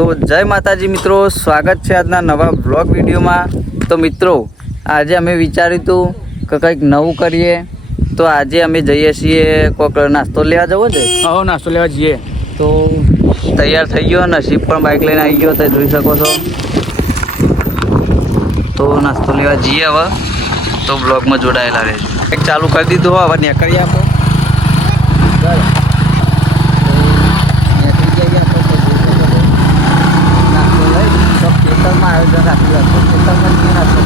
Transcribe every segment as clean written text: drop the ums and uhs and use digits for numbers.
તો જય માતાજી મિત્રો, સ્વાગત છે આજના નવા બ્લોગ વિડીયોમાં। તો મિત્રો આજે અમે વિચાર્યું હતું કે કંઈક નવું કરીએ, તો આજે અમે જઈએ છીએ કોઈક નાસ્તો લેવા જવો છે। હા, નાસ્તો લેવા જઈએ। તો તૈયાર થઈ ગયો, નસીબ પણ બાઇક લઈને આવી ગયો, તો જોઈ શકો છો। તો નાસ્તો લેવા જઈએ હવે, તો બ્લોગમાં જોડાયેલા રહેજો। એક ચાલુ કરી દીધું, હવે નીકળીએ આપણે। ખેતરમાં આયોજન રાખ્યું હતું, ખેતરમાં નાસ્તો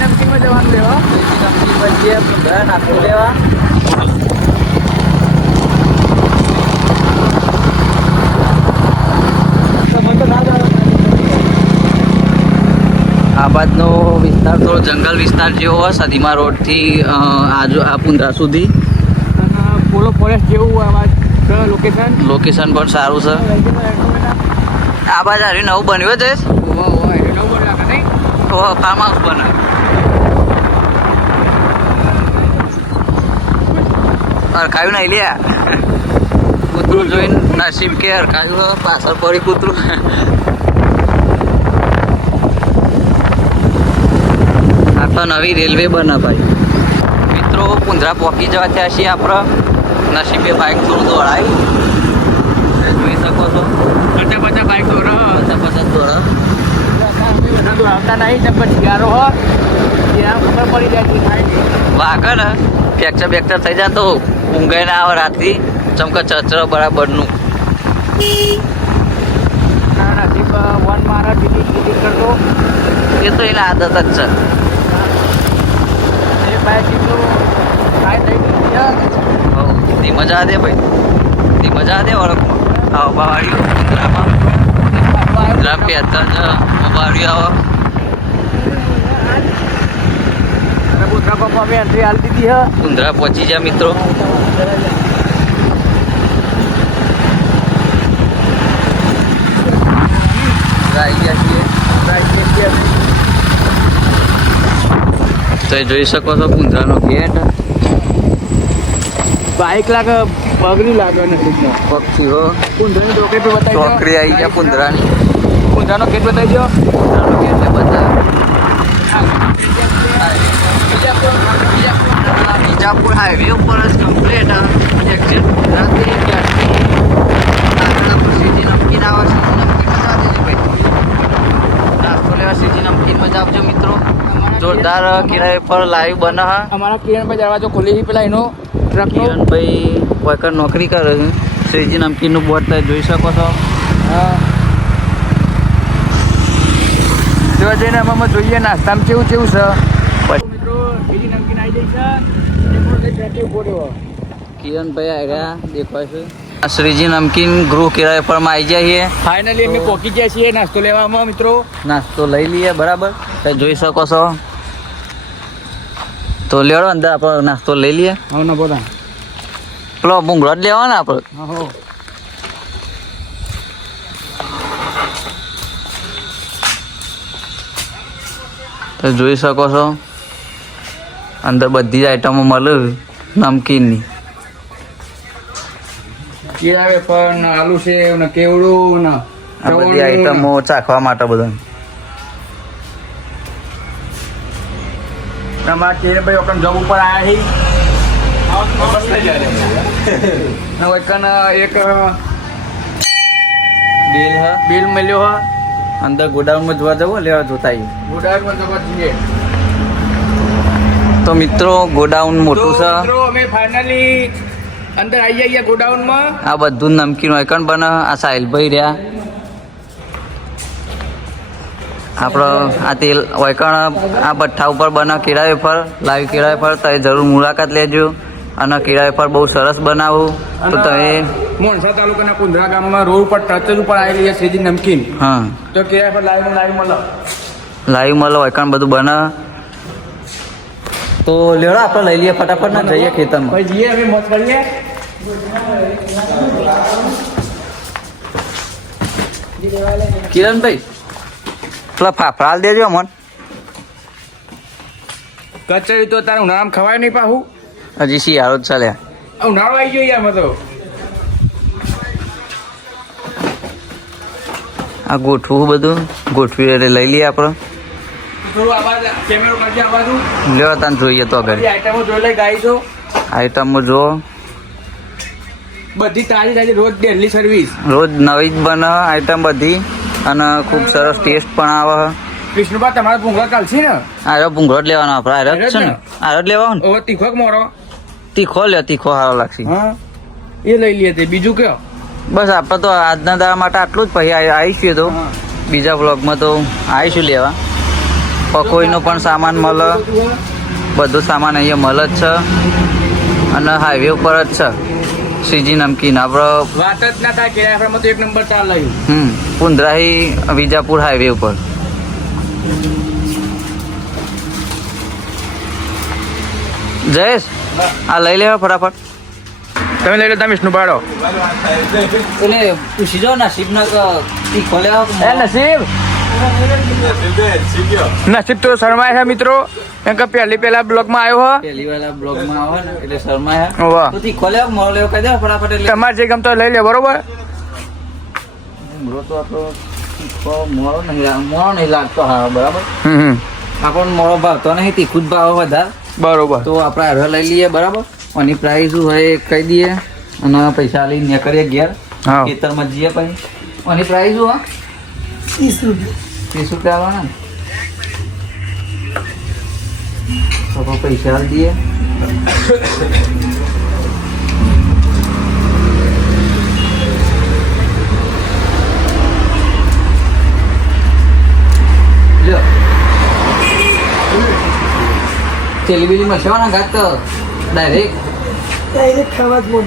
નમકીનમાં જવાનું લેવા, નમકીનમાં જઈએ બધા નાસ્તો લેવા। આ બાજનો વિસ્તાર થોડો જંગલ વિસ્તાર જેવો હોય, સદીમા રોડથી આ પુંદરા સુધી। પોલો ફોરેસ્ટ જેવું લોકેશન પણ સારું છે। આ બાજુ હારી નવું બન્યું છે, ફાર્મ હાઉસ બનાવ્યું। હરખાયું નહીં લે, કૂતરું જોઈને નસીબ કે હરખાયું, પાછળ પડી કૂતરું। આ તો નવી રેલવે બને ભાઈ। મિત્રો પુંદરા પહોંચી જવા થયા છીએ આપણે, નસીબે બાઇક થોડું દોડાય, જોઈ શકો છો। પચાસ બાઈક દોડા આવતા નહીં, પછી ગારો હોય ત્યાં ખબર પડી જાય કે વાગે ને ફ્રેક્ચર બેક્ચર થઈ જાય તો ઊંઘાઈ ના આવે રાતથી, ચમકે ચચરો બરાબરનું। નસીબ વન મારા ટિકિટ કરતો એ તો એના આદત જ છે। એ બાઈક કાંઈ થઈ ગઈ ધી મજા દે ભાઈ, ધી મજા દે ઓળખમાં આવો બાવાળી કુંદરામાં કુંદરા પહેરતા જ બાવાળી આવો। એન્ટ્રી હાલ દીધી હે, કુંદરા પહોંચી જાય મિત્રો। તો જોઈ શકો છો કુંદરાનો ગેટ। બાઈક લાગે બગડ્યું લાગે નથી પક્ષી હો, કુંદરાની રોકેટ બતાવી ચોકડી આવી ગયા કુંદરાની, કુંદરાનો ગેટ બતાવી દો। કુંદરાનો ગેટ બધા બીજાપુર હાઈવે ઉપર જ કમ્પ્લીટ એક્ઝેક્ટ કુંદરાથી સીજી નમકીન આવે છે, નમકીનમાં જ આવજો ભાઈ, નાસ્તો લેવા સીજી નમકીનમાં જ આવજો મિત્રો। જોરદાર કિરાય પર લાઈવ બને હા। અમારા કિરણભાઈ દરવાજો ખોલી પેલા એનો ટ્રક કિરણભાઈ કોઈ નોકરી કરે છે, શ્રીજી નમકીનનું બોર્ડ તમે જોઈ શકો છો। જોવા જઈને આમાં જોઈએ નાસ્તામાં કેવું કેવું છે। મિત્રો બીજી નમકીન આવી જાય છે, કિરણભાઈ આવ્યા દેખાય છે। આ શ્રીજી નમકીન ગૃહ કિરાય પર માં આવી જઈએ। ફાઇનલી અમે પહોંચી ગયા છીએ નાસ્તો લેવામાં મિત્રો। નાસ્તો લઈ લઈએ બરાબર, તમે જોઈ શકો છો। તો લેડો અંદર આપણે નાસ્તો લઈ લઈએ। હા ના બોલા પેલો ભૂંગળો જ લેવાનો આપણે। હા હો તો જોઈ શકો છો અંદર બધી જ આઈટમો મળે નમકીનની। કેળા વેફર ને આલુ સેવ ને કેવડું ને આ બધી આઈટમો ચાખવા માટે બધા। તમારા કેળભાઈ ઓકન જવું પર આવ્યા એક બિલ મળ્યો હા, અંદર ગોડાઉનમાં જોવા જવું, લેવા જોતા આવીએ। ગોડાઉનમાં જવા જઈએ। તો મિત્રો ગોડાઉન મોટું છે, અમે ફાઇનલી અંદર આવી ગયા ગોડાઉનમાં। આ બધું નમકીન વૈકણ બને। આ સાહિલભાઈ રહ્યા, આપણો આ તેલ વૈકણ આ ભઠ્ઠા ઉપર બને કેળા વેફર, લાઈવ કેળા વેફર, તમે જરૂર મુલાકાત લેજો। અને કેળા વેફર બહુ સરસ બનાવું તો તમે મોણસા તાલુકાના કુંદરા ગામમાં રોડ પર ટચ ઉપર આવેલી છે સીધી નમકીન। હા તો કેળા પર લાઈવ મળે, લાઈવ મળે વૈકણ બધું બને। તો લેડો આપણે લઈ લઈએ ફટાફટ ના જઈએ ખેતરમાં। ભાઈ જઈએ અમે મત કરીએ। કિરણભાઈ પેલા ફાફડા હાલ દેજો અમન। કચરી તો તારું નામ ખવાય નહીં પાહું, હજી શિયાળો જ ચાલ્યા। ઉનાળો આવી ગયો યાર, મતલબ આ ગોઠવું બધું ગોઠવી એટલે લઈ લઈએ આપણે. થોડું આવાજ કેમેરો કરજે આવાજું. લેવા તાન જોઈએ તો આગળ બધી આઈટમો જોઈ લઈ ગાઈ છો. આઈટમો જો બધી તાજી તાજી રોજ ડેલી સર્વિસ. રોજ નવી જ બને આઈટમ બધી અને ખૂબ સરસ ટેસ્ટ પણ આવે. વિષ્ણુભા તમારા ભૂંગળા ચાલશે ને? આરો ભૂંગળો જ લેવાનો આપણે. આરો જ છે ને, આરો જ લેવાનો ને. હવે તીખો કે મોરો? તીખો લે, તીખો સારો લાગશે. હા એ લઈ લઈએ તે. બીજું કયો? બસ આપણે તો આજના દાડા માટે આટલું જ. પછી આવીશું તો બીજા બ્લોગમાં તો આવીશું લેવા. પકોઈનો પણ સામાન મળે, બધું સામાન અહીંયા મળે જ છે અને હાઈવે ઉપર જ છે. શ્રીજી નમકીન આપણે વાત જ ના થાય કેરાફળામાં તો એક નંબર ચાલ આવ્યું. પુંદરાહી વિજાપુર હાઈવે ઉપર. જયેશ આ લઈ લેવા ફટાફટ. તમે લઈ લો. તમે વિષ્ણુ પાડો. એટલે પૂછી જો નસીબ ના તીખો લેવા. નસીબ નસીબ તો શરમાય છે મિત્રો. કેમ કે પહેલા બ્લોગમાં આવ્યો હો. પહેલી વાર બ્લોગમાં આવે ને એટલે શર્મા વાહ. તો તીખો લેવા મોળો લેવો કહી દે ફટાફટ. એટલે તમારે જે ગમતો લઈ લે. બરોબર. મોળો તો આપણો તીખો મોળો નહીં લાગતો. હા બરાબર. આપણને મોળો ભાવતો નહીં, તીખું જ ભાવ વધારે. બરોબર. તો આપણે અઢળો લઈ લઈએ. બરાબર. આની પ્રાઇસ શું હોય એ કહી દઈએ અને પૈસા લઈને નીકળીએ ઘેર. હા. ખેતરમાં જઈએ પછી. આની પ્રાઇસ શું? હા 30 રૂપિયા આવવાના ને. તો આપણે પૈસા આલી દઈએ. લ્યો ચેલી મસાવાના ઘાટ તો ડાયરેક્ટ ખાવા જ બોલ.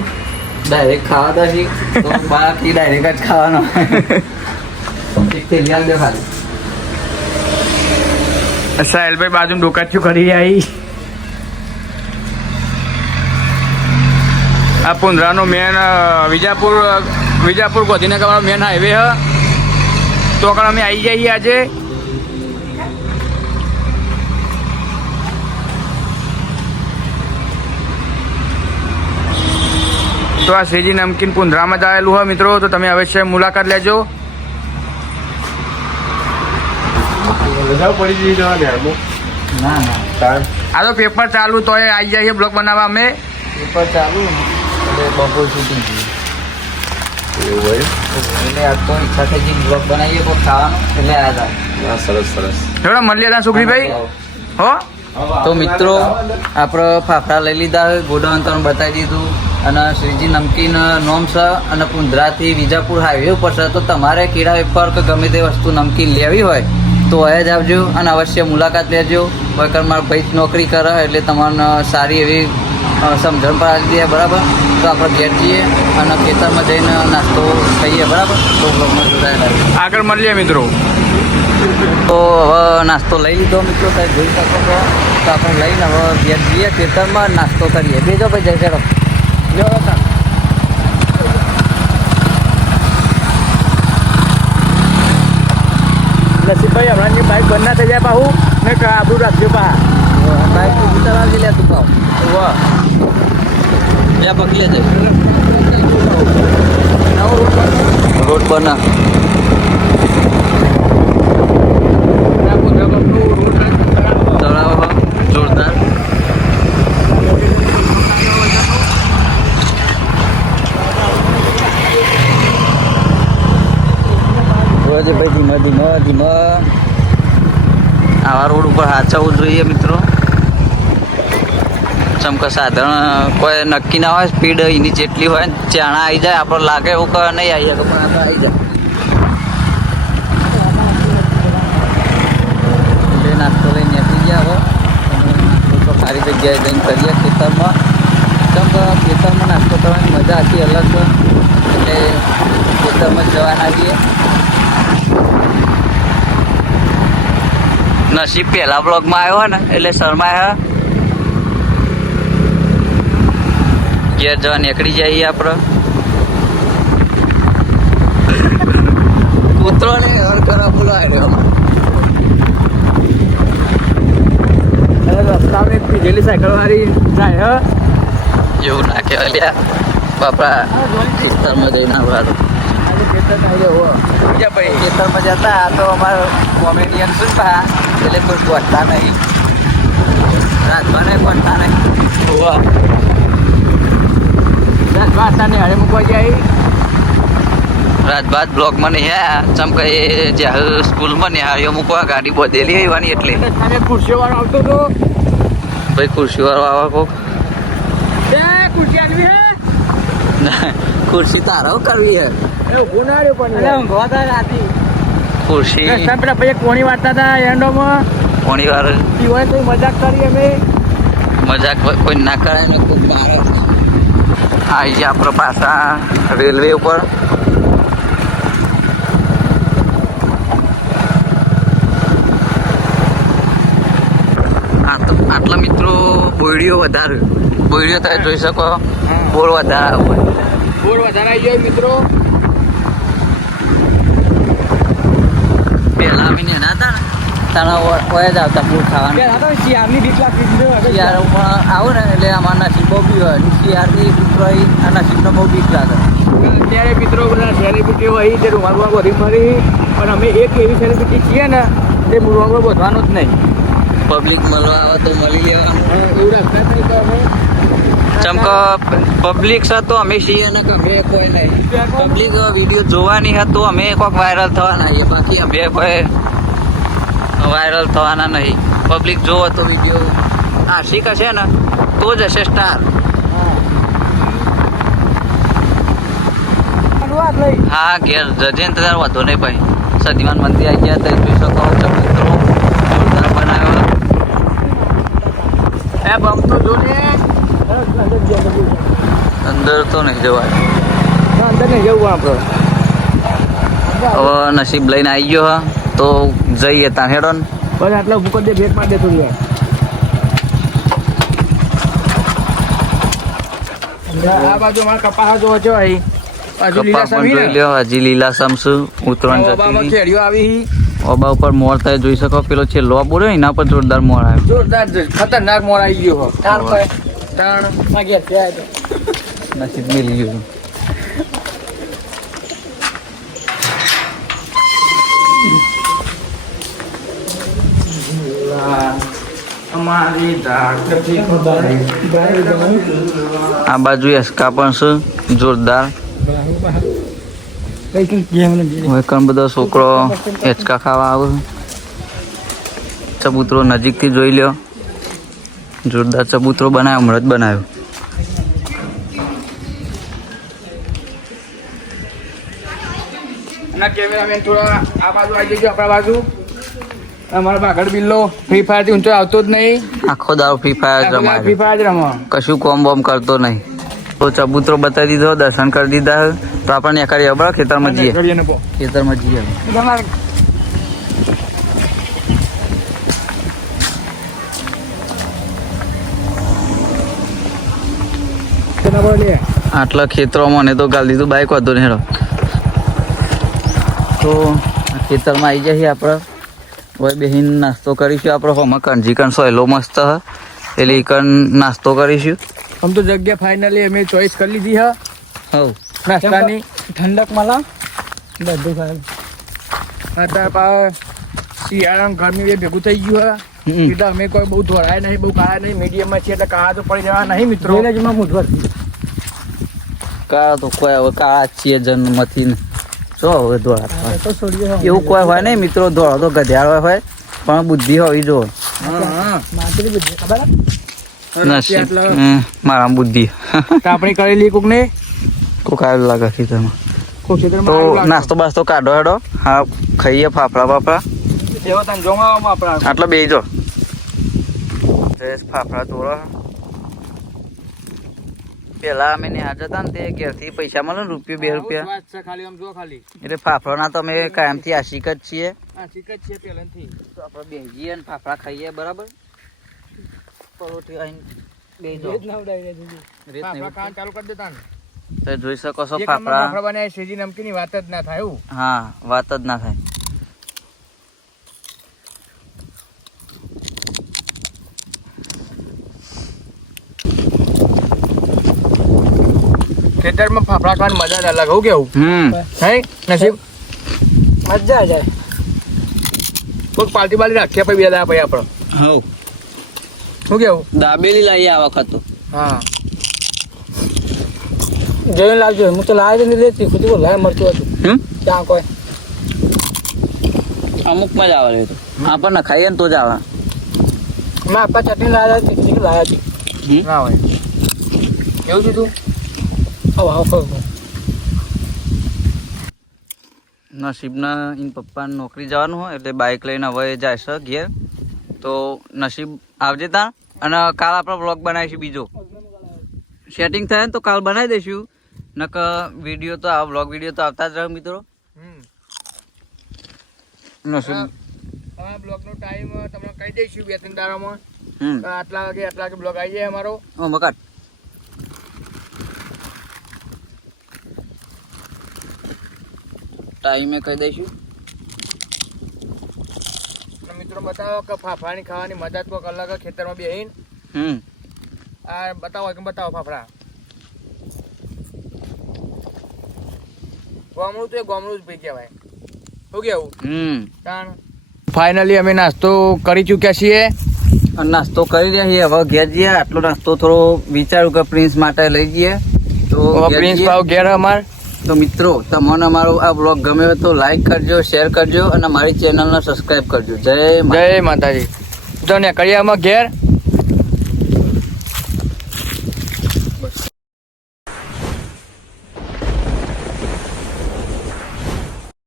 ડાયરેક્ટ ખાવા તો શીખ. તો બાકી ડાયરેક્ટ જ ખાવાનો. એક થેલી આલ દે ખાલી. સાહેલભાઈ બાજુ ડોકાચ્યું કરી આવી. આ પુંદરાનો મેન વિજાપુર ગોધીનગર વાળો મેન હાઈવે હ. તો આગળ અમે આવી જઈએ આજે. તો આ શ્રીજી નમકીન પુંદરામાં જ આવેલું હોય મિત્રો. તો તમે અવશ્ય મુલાકાત લેજો. ના આ તો પેપર ચાલુ તો આવી જઈએ બ્લોગ બનાવવા અમે. પેપર ચાલુ એટલે બપોર શૂટિંગ એટલે આ તો ઈચ્છા થઈ ગઈ બ્લોગ બનાવીએ કોઈ ખાવાનું એટલે આવ્યા હતા. જોડો મળીએ ત્યાં સુખરીભાઈ. હો તો મિત્રો આપણે ફાફડા લઈ લીધા હોય, ગોડાઉન તમને બતાવી દીધું અને શ્રીજી નમકીન નોમ છે અને પુંદરાથી વિજાપુર હાઈવે ઉપર છે. તો તમારે કેળા વેપાર કે ગમે તે વસ્તુ નમકીન લેવી હોય તો અહીંયા જ આવજો અને અવશ્ય મુલાકાત લેજો. વગર મારા ભાઈ નોકરી કરે એટલે તમને સારી એવી સમજણ પણ આપી દે. બરાબર. તો આપણે ઘેર જઈએ અને ખેતરમાં જઈને નાસ્તો ખાઈએ. બરાબર. તો બ્લોગમાં જોડાયેલા આગળ મળીએ મિત્રો. તો હવે નાસ્તો લઈ લીધો મિત્રો, તમે જોઈ શકો છો. તો આપણે લઈને હવે ઘેર જઈએ, ખેતરમાં નાસ્તો કરીએ. બેજો ભાઈ જય ચડો. જો હતા નસીબભાઈ હમણાં જે બાઇક બંધ ના થઈ જાય પાહું ને આબરું રાખ્યું પા. બાઈક ઉતારવા લે તું પાવ. વાહ. યા પકડી લે રોડ બના. તળાવ જોરદાર. ભાઈ ધીમા ધીમા ધીમા આવા રોડ ઉપર હાચવવું જોઈએ મિત્રો. ચમકે સાધારણ કોઈ નક્કી ના હોય સ્પીડ એની જેટલી હોય ને ચાણા આવી જાય. આપણે લાગે એવું કે નહીં આવી જાય પણ આપણે આવી જાય. એટલે નાસ્તો લઈને નીકળી ગયા. હવે નાસ્તો સારી જગ્યાએ જઈને કરીએ ખેતરમાં. ચમકે ખેતરમાં નાસ્તો કરવાની મજા આખી અલગ છે. એટલે ખેતરમાં જ જવાના છીએ. નસીબ પહેલા બ્લોગમાં આવ્યો ને એટલે શર્માયા. ઘેર જવા નીકળી જઈએ આપણે. કૂતરો ને હર કરા બોલાવ્યો. રસ્તામાં એક પીધેલી સાયકલ વાળી જાય હ. એવું ના કહેવાય લ્યા બાપા. વિસ્તારમાં જઈને આવવાનું ખેતર ના આવ્યો બીજા ભાઈ ખેતરમાં જતા આ તો અમારો કોમેડિયન શું પા એટલે કોઈ પહોંચતા નહીં રાતભાને પહોંચતા નહીં વાતાને હરે મૂકવા જાય રાતભાત બ્લોકમાં નહીં હે ચમ કે જ્યાં સ્કૂલમાં નિહાળીઓ મૂકવા ગાડી બોધેલી આવવાની એટલે સામે ખુરશીઓ વાળો આવતો હતો ભાઈ ખુરશી વાળો આવા કોક ખુરશી આવી હે ખુરશી તારો કરવી હે એ ઊભો ના રહ્યો પણ ઊંઘવા તા રાતી ખુરશી પેલા ભાઈ કોણી વાંચતા હતા એન્ડોમાં ઘણી વાર પીવાય તો મજાક કરી અમે મજાક કોઈ ના કરે ને ખૂબ મારે આવી ગયા આપણે પાછા રેલવે ઉપર આટલા મિત્રો બોયડીઓ વધારે બોયડીઓ તમે જોઈ શકો બોર વધારે હોય બોર વધારે આવી જાય મિત્રો પહેલા આવીને ના હતા ને તારા હોય જ આવતા પૂર ખાવાનું શિયાળની બીક લાગતી શિયાળામાં આવો ને એટલે અમારા નસીબ બહુ બી હોય શિયાળથી ઉતરાઈ આ નસીબનો બહુ બીક લાગે ત્યારે મિત્રો બધા સેલિબ્રિટીઓ અહીં તે રૂમાલમાં બધી મળી પણ અમે એક એવી સેલિબ્રિટી છીએ ને તે રૂમાલમાં બધવાનું જ નહીં પબ્લિક મળવા આવે તો મળી લેવા એવું રસ્તા નહીં તો અમે ચમકો પબ્લિક છે તો અમે છીએ ને અમે કોઈ નહીં પબ્લિક વિડીયો જોવાની હતી તો અમે કોઈક વાયરલ થવાના છીએ બાકી અમે કોઈ વાયરલ થવાના નહીં પબ્લિક જોવો તો વિડીયો આશિક હશે ને તો જ હશે સ્ટાર હા ઘેર જજે ને તાર વાંધો નહીં ભાઈ સદીવાન મંદિર આવી ગયા તો જોઈ શકો છો મિત્રો જોરદાર બનાવ્યો એ બમ તો જો ને અંદર તો નહીં જવાય અંદર નહીં જવું આપણે હવે નસીબ લઈને આવી ગયો હા તો જઈએ ત્યાં હેડો ને બસ આટલા ભૂકત દે ભેટ મારી દે થોડી વાર આ બાજુ મારા કપાસ જોવો છો અહીં બાજુ લીલા કપા પણ જોઈ સમી લ્યો હજી લીલા સમસુ ઉતરણ ઓબામાં જતી કેરીઓ આવી ઓબા ઉપર મોર થાય જોઈ શકો પેલો છે લો બોલ્યો એના પર જોરદાર મોર આવ્યો જોરદાર ખતરનાક મોર આવી ગયો હો તાણ વાગ્યા ત્યાં તો નસીબ મિલી ગયું અમારી આ બાજુ એસકા પણ છે જોરદાર હવે ઘણો બધો છોકરો હેચકા ખાવા આવે ચબૂતરો નજીકથી જોઈ લ્યો જોરદાર ચબૂતરો બનાવ્યો હમણાં જ બનાવ્યો ના કેમેરામેન થોડા આ બાજુ આવી જજો આપણા બાજુ અમારા બાગડ બિલ્લો ફ્રી ફાયર થી ઊંચો આવતો જ નહીં આખો દારૂ ફ્રી ફાયર ફ્રી રમાય ફાયર જ રમો કશું કોમ બોમ કરતો નહીં તો ચબૂતરો બતાવી દીધો દર્શન કરી દીધા તો આપણને એકાડી બરાબર ખેતરમાં જઈએ ખેતરમાં જઈએ આટલા ખેતરોમાં ને તો ગાલી દીધું બાઈક વાંધો નહીં હેડો તો આ ખેતરમાં આવી જઈએ આપણે હવે બેહીન નાસ્તો કરીશું આપણે હોમાં કંજી કણ સોયલો મસ્ત હ એટલે એ કણ નાસ્તો કરીશું આમ તો જગ્યા ફાઇનલી અમે ચોઈસ કરી લીધી હા હવ નાસ્તાની ઠંડક મળે બધું ખાય અત્યારે શિયાળામાં ગરમી બે ભેગું થઈ ગયું હા એટલે અમે કોઈ બહુ ધોળાય નહીં બહુ કાળા નહીં મીડિયમમાં છીએ એટલે કાળા તો પડી જવા નહીં મિત્રો કાળા તો કોઈ હવે કાળા જ છીએ જન્મથી ને જો હવે ધોળા એવું કોઈ હોય નહીં મિત્રો ધોળો તો ગધેડો હોય પણ બુદ્ધિ હોવી જો નસીબ મારા બુદ્ધિ કાપણી કરેલી કોક ને કોક આવ્યું લાગે ખેતરમાં કોક તો ક્ષેત્રમાં નાસ્તો બાસ્તો કાઢો હેડો હા ખાઈએ ફાફડા બાફડા એવો તને જોવામાં આપણા આટલા બે જો ફાફડા તોડો પેલા અમે નેહાર જતા ને તે ઘેરથી પૈસા મળે ને રૂપિયા 2 રૂપિયા ખાલી આમ જો ખાલી એટલે ફાફડાના તો અમે કાયમથી આશિક જ છીએ આ ચીકજ છે પહેલાથી તો આપણે બેસીએ ને ફાફડા ખાઈએ બરાબર પરોઠી આવીને બેસજો રેત ના ઉડાઈ રે દીદી રેત નહીં ફાફડા ખાવાનું ચાલુ કરી દેતા ને તો જોઈ શકો છો એક નંબર ફાફડા ફાફડા બનાવ્યા શેજી નમકીની વાત જ ના થાય એવું હા વાત જ ના થાય ખેતરમાં ફાફડા ખાવાની મજા જ અલગ હું કેવું હે નસીબ મજા જાય કોઈક પાર્ટી બાલી રાખીએ પછી બે દાડા પછી આપણે હવ શું કેવું દાબેલી લાવી આ વખત તો હા જોઈને લાવજો હું તો લાવે નહીં લેતી ખુદ લાવે મળતું હતું ત્યાં કોઈ અમુકમાં જ આવે તો આપણને ખાઈએ ને તો જ આવે મેં આપા ચટણી લાવ્યા હતી ખીચડી લાવ્યા હતી ના હોય કેવું થયું તું નસીબના એન પપ્પાને નોકરી જવાનું હોય એટલે બાઇક લઈને હવે જાય છે ઘેર તો નસીબ આવજે ત્યાં અને કાલ આપણે બ્લોગ બનાવીશું બીજો સેટિંગ થાય ને તો કાલ બનાવી દઈશું નક વિડીયો તો આ બ્લોગ વિડીયો તો આવતા જ રહે મિત્રો નસીબ હા બ્લોગનો ટાઈમ તમને કહી દઈશું 2-3 દાડામાં હમ આટલા વાગે બ્લોગ આવી જાય અમારો મકાટ ટાઈમે કહી દઈશું અને મિત્રો બતાવો કે ફાફડાની ખાવાની મજા તો અલગ ખેતરમાં બેહીને આ બતાવો કે બતાવો ફાફડા ગોમડું તો એ ગોમડું જ ભાઈ કહેવાય શું કેવું કારણ ફાઇનલી અમે નાસ્તો કરી ચૂક્યા છીએ નાસ્તો કરી રહ્યા છીએ હવે ઘેર જઈએ આટલો નાસ્તો થોડો વિચાર્યું કે પ્રિન્સ માટે લઈ જઈએ તો પ્રિન્સ ભાવ ઘેર અમાર તો મિત્રો તમને અમારો આ બ્લોગ ગમે હોય તો લાઈક કરજો શેર કરજો અને મારી ચેનલને સબસ્ક્રાઇબ કરજો જય જય માતાજી તો ને કરીએ અમે ઘેર